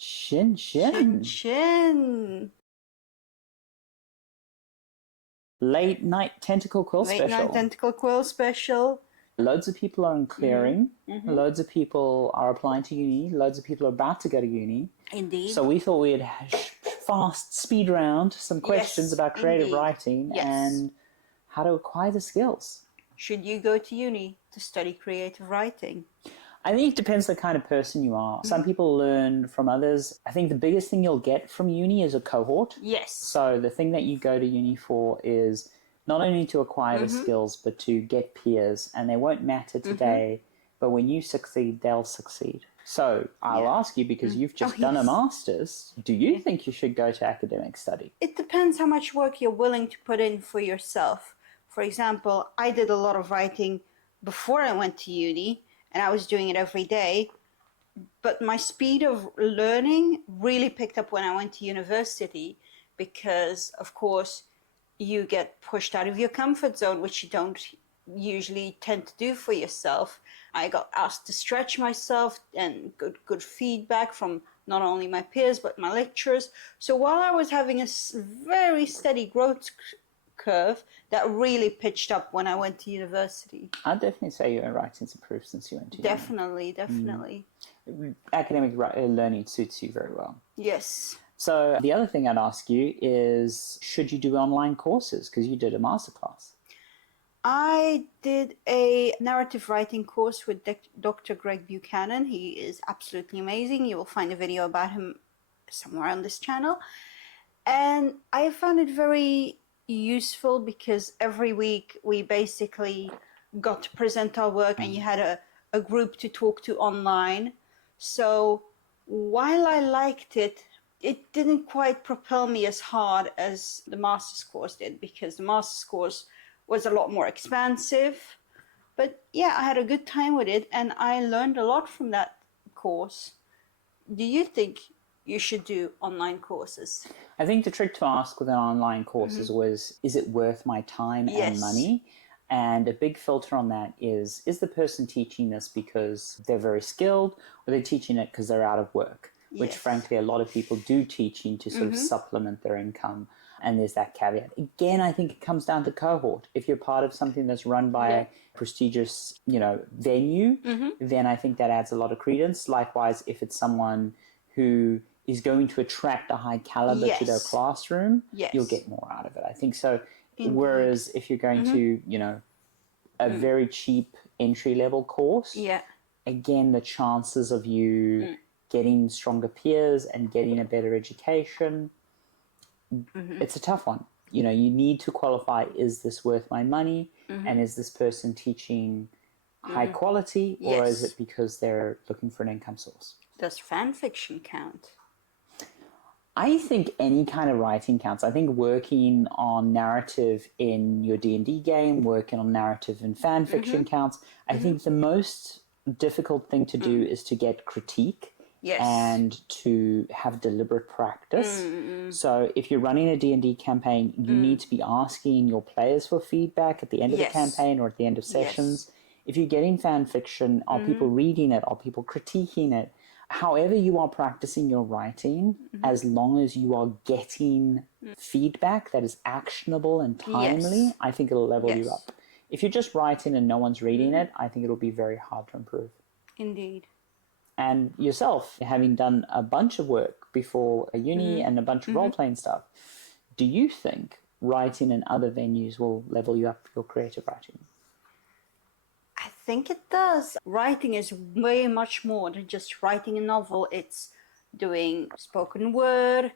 Shin Chin Shin. Chin. Late night Tentacle Quill Late night special. Tentacle Quill special. Loads of people are in clearing. Mm-hmm. Loads of people are applying to uni. Loads of people are about to go to uni. Indeed. So we thought we'd fast speed round some questions Yes, about creative indeed. writing Yes. and how to acquire the skills. Should you go to uni to study creative writing? I think it depends the kind of person you are. Some people learn from others. I think the biggest thing you'll get from uni is a cohort. Yes. So the thing that you go to uni for is not only to acquire the skills, but to get peers. And they won't matter today, but when you succeed, they'll succeed. So I'll ask you, because you've just done a master's, do you think you should go to academic study? It depends how much work you're willing to put in for yourself. For example, I did a lot of writing before I went to uni, and I was doing it every day. But my speed of learning really picked up when I went to university, because, of course, you get pushed out of your comfort zone, which you don't usually tend to do for yourself. I got asked to stretch myself, and good feedback from not only my peers but my lecturers. So while I was having a very steady growth curve, that really pitched up when I went to university. I'd definitely say your writing's improved since you went to uni. Definitely. Academic learning suits you very well. Yes. So the other thing I'd ask you is, should you do online courses? Because you did a masterclass. I did a narrative writing course with Dr. Greg Buchanan. He is absolutely amazing. You will find a video about him somewhere on this channel. And I found it very useful, because every week we basically got to present our work, and you had a group to talk to online. So while I liked it, it didn't quite propel me as hard as the master's course did, because the master's course was a lot more expansive. But yeah, I had a good time with it, and I learned a lot from that course. Do you think you should do online courses? I think the trick to ask with an online course is always, is it worth my time and money? And a big filter on that is the person teaching this because they're very skilled, or they're teaching it because they're out of work? Which frankly a lot of people do teaching to sort of supplement their income. And there's that caveat. Again, I think it comes down to cohort. If you're part of something that's run by a prestigious, venue, then I think that adds a lot of credence. Likewise, if it's someone who is going to attract a high caliber to their classroom, you'll get more out of it. I think so. Indeed. Whereas if you're going to, a very cheap entry-level course, again, the chances of you getting stronger peers and getting a better education, it's a tough one. You need to qualify, is this worth my money? And is this person teaching high quality, or is it because they're looking for an income source? Does fan fiction count? I think any kind of writing counts. I think working on narrative in your D&D game, working on narrative in fan fiction counts. I think the most difficult thing to do is to get critique and to have deliberate practice. So if you're running a D&D campaign, you need to be asking your players for feedback at the end of the campaign or at the end of sessions. If you're getting fan fiction, are people reading it? Are people critiquing it? However you are practicing your writing, as long as you are getting feedback that is actionable and timely, I think it'll level you up. If you're just writing and no one's reading it, I think it'll be very hard to improve. Indeed. And yourself, having done a bunch of work before a uni and a bunch of role-playing stuff, do you think writing in other venues will level you up for your creative writing? I think it does. Writing is way much more than just writing a novel. It's doing spoken word,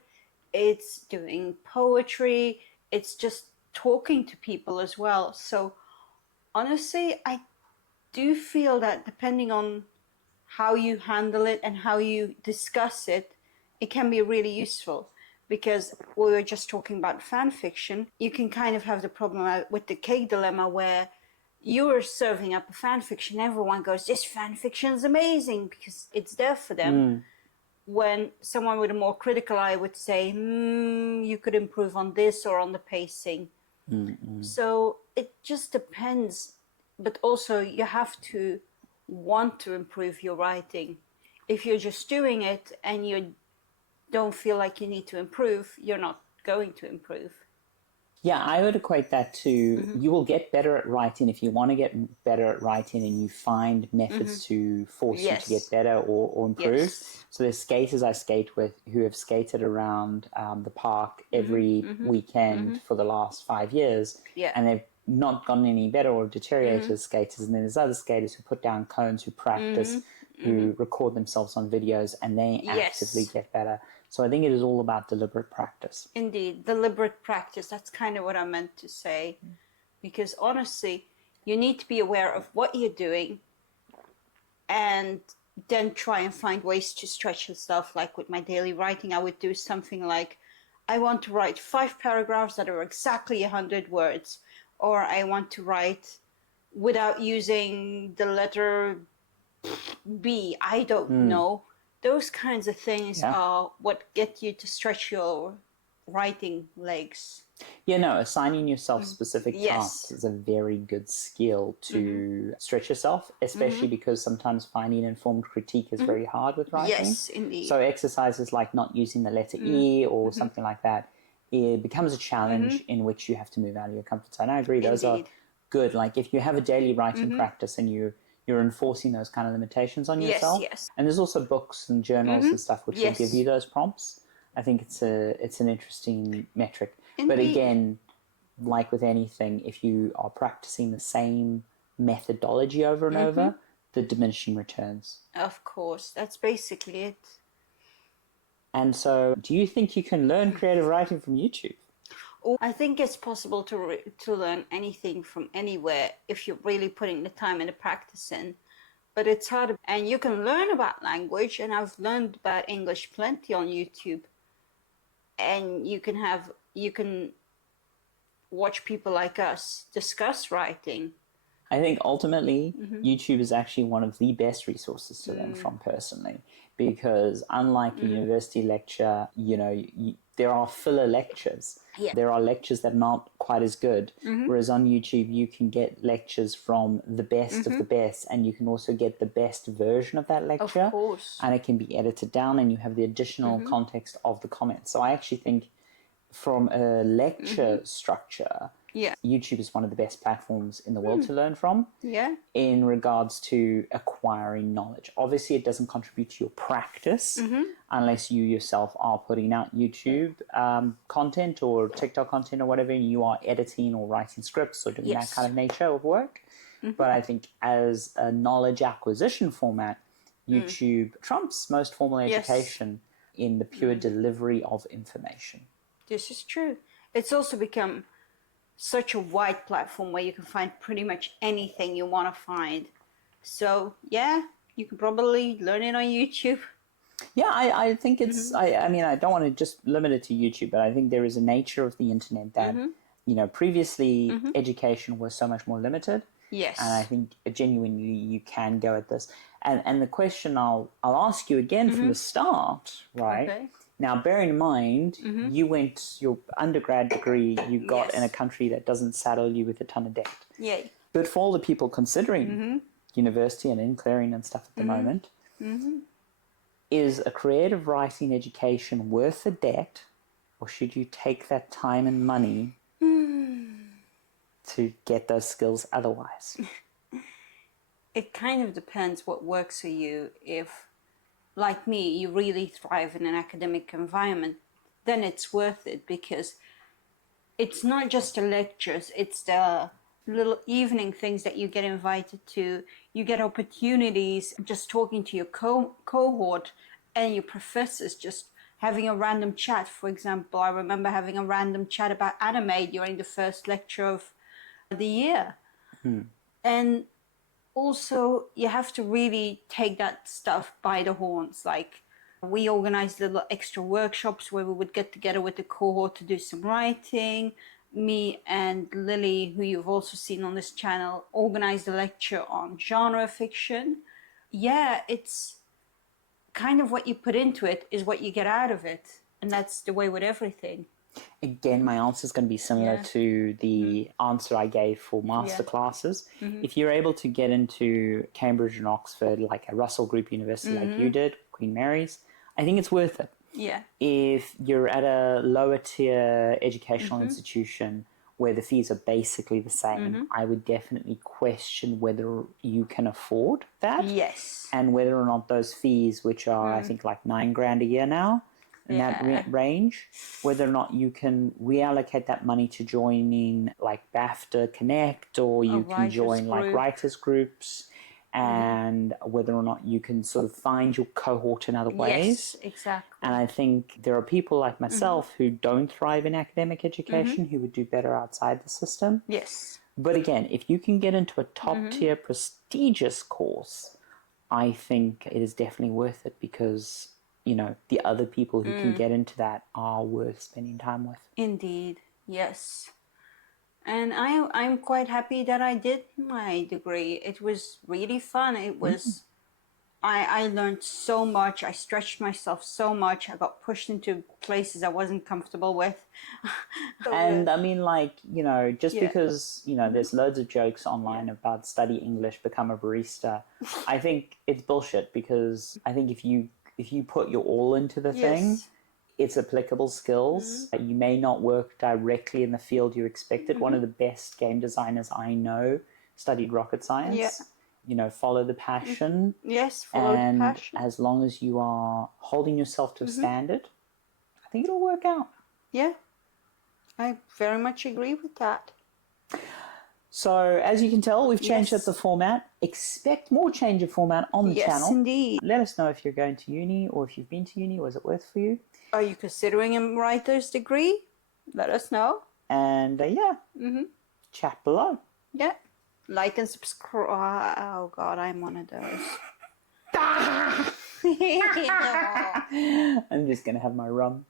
it's doing poetry, it's just talking to people as well. So honestly, I do feel that depending on how you handle it and how you discuss it, it can be really useful. Because we were just talking about fan fiction, you can kind of have the problem with the cake dilemma, where you are serving up a fan fiction, everyone goes, this fan fiction is amazing, because it's there for them. When someone with a more critical eye would say, you could improve on this or on the pacing. So it just depends. But also you have to want to improve your writing. If you're just doing it and you're don't feel like you need to improve, you're not going to improve. Yeah, I would equate that to you will get better at writing if you want to get better at writing and you find methods to force you to get better or improve. So there's skaters I skate with who have skated around the park every weekend for the last 5 years, and they've not gotten any better or deteriorated as skaters. And then there's other skaters who put down cones, who practice, who record themselves on videos, and they actively get better. So I think it is all about deliberate practice. Indeed, deliberate practice. That's kind of what I meant to say. Because honestly, you need to be aware of what you're doing and then try and find ways to stretch yourself. Like with my daily writing, I would do something like, I want to write 5 paragraphs that are exactly 100 words. Or I want to write without using the letter B. I don't know. Those kinds of things are what get you to stretch your writing legs. Yeah, no, assigning yourself specific tasks is a very good skill to stretch yourself, especially because sometimes finding informed critique is very hard with writing. Yes, indeed. So exercises like not using the letter E or something like that, it becomes a challenge in which you have to move out of your comfort zone. I agree, those are good. Like if you have a daily writing practice and you're enforcing those kind of limitations on yourself. And there's also books and journals and stuff which will give you those prompts. I think it's an interesting metric. Indeed. But again, like with anything, if you are practicing the same methodology over and over, the diminishing returns. Of course, that's basically it. And so, do you think you can learn creative writing from YouTube? I think it's possible to learn anything from anywhere if you're really putting the time and the practice in. But it's hard, and you can learn about language, and I've learned about English plenty on YouTube. And you can watch people like us discuss writing. I think ultimately YouTube is actually one of the best resources to learn from personally, because unlike a university lecture, there are filler lectures. There are lectures that are not quite as good, whereas on YouTube you can get lectures from the best of the best, and you can also get the best version of that lecture. Of course. And it can be edited down and you have the additional context of the comments. So I actually think from a lecture structure, YouTube is one of the best platforms in the world to learn from in regards to acquiring knowledge. Obviously, it doesn't contribute to your practice unless you yourself are putting out YouTube content or TikTok content or whatever, and you are editing or writing scripts or doing that kind of nature of work. But I think as a knowledge acquisition format, YouTube trumps most formal education in the pure delivery of information. This is true. It's also become such a wide platform where you can find pretty much anything you want to find. So, you can probably learn it on YouTube. Yeah, I think it's, I mean, I don't want to just limit it to YouTube, but I think there is a nature of the internet that, previously education was so much more limited. Yes. And I think genuinely you can go at this. And the question I'll ask you again from the start, right? Okay. Now, bearing in mind, you went, your undergrad degree, you got in a country that doesn't saddle you with a ton of debt. Yay. But for all the people considering university and in clearing and stuff at the moment, is a creative writing education worth the debt, or should you take that time and money to get those skills otherwise? It kind of depends what works for you. If, like me, you really thrive in an academic environment, then it's worth it, because it's not just the lectures, it's the little evening things that you get invited to. You get opportunities just talking to your cohort and your professors, just having a random chat. For example, I remember having a random chat about anime during the first lecture of the year. And also, you have to really take that stuff by the horns. Like, we organized little extra workshops where we would get together with the cohort to do some writing. Me and Lily, who you've also seen on this channel, organized a lecture on genre fiction. Yeah, it's kind of what you put into it is what you get out of it. And that's the way with everything. Again, my answer is going to be similar to the answer I gave for master classes. If you're able to get into Cambridge and Oxford, like a Russell Group University like you did, Queen Mary's, I think it's worth it. Yeah. If you're at a lower tier educational institution where the fees are basically the same, I would definitely question whether you can afford that. Yes. And whether or not those fees, which are I think like $9,000 a year now, in that range, whether or not you can reallocate that money to joining like BAFTA Connect, or you can join like writers groups, and whether or not you can sort of find your cohort in other ways. Yes, exactly. And I think there are people like myself who don't thrive in academic education who would do better outside the system. Yes. But again, if you can get into a top tier prestigious course, I think it is definitely worth it, because, you know, the other people who can get into that are worth spending time with. Indeed, yes. And I'm quite happy that I did my degree. It was really fun. It was, I learned so much. I stretched myself so much. I got pushed into places I wasn't comfortable with. And I mean, like, you know, just because, you know, there's loads of jokes online about study English, become a barista, I think it's bullshit, because I think if you put your all into the thing, it's applicable skills. You may not work directly in the field you expected. One of the best game designers I know studied rocket science. You know, follow the passion. Yes, follow the passion. As long as you are holding yourself to a standard, I think it'll work out. Yeah, I very much agree with that. So, as you can tell, we've changed up the format. Expect more change of format on the channel. Yes, indeed. Let us know if you're going to uni, or if you've been to uni. Was it worth for you? Are you considering a writer's degree? Let us know. And chat below. Yeah. Like and subscribe. Oh God, I'm one of those. I'm just going to have my rum.